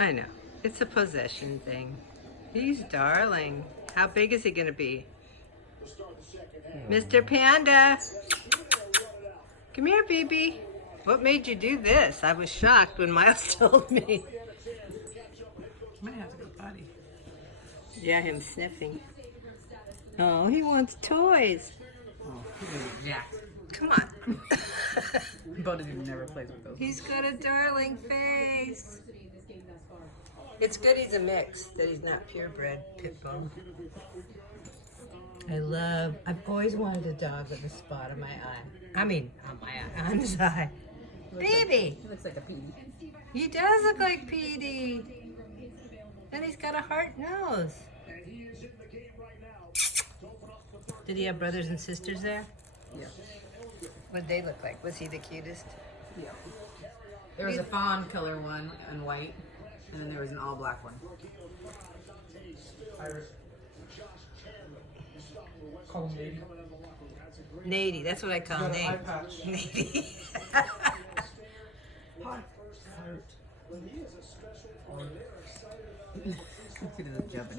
I know. It's a possession thing. He's darling. How big is he going to be? Mr. Panda. Come here, BB. What made you do this? I was shocked when Miles told me. I might have to go potty. Yeah, him sniffing. Oh, he wants toys. Oh, yeah. Come on. Bodhi never plays with those. He's got a darling face. It's good he's a mix, that he's not purebred pit bull. I've always wanted a dog with a spot on my eye. I mean, on my eye, on his eye. Baby! He looks like a Petey. He does look like Petey. And he's got a heart nose. Did he have brothers and sisters there? Yeah. What'd they look like? Was he the cutest? Yeah. There was a fawn color one and white, and then there was an all black one. Call him Nady. Nady, that's what I call He's got an Nate. eye patch. Nady. Heart. He doesn't jump in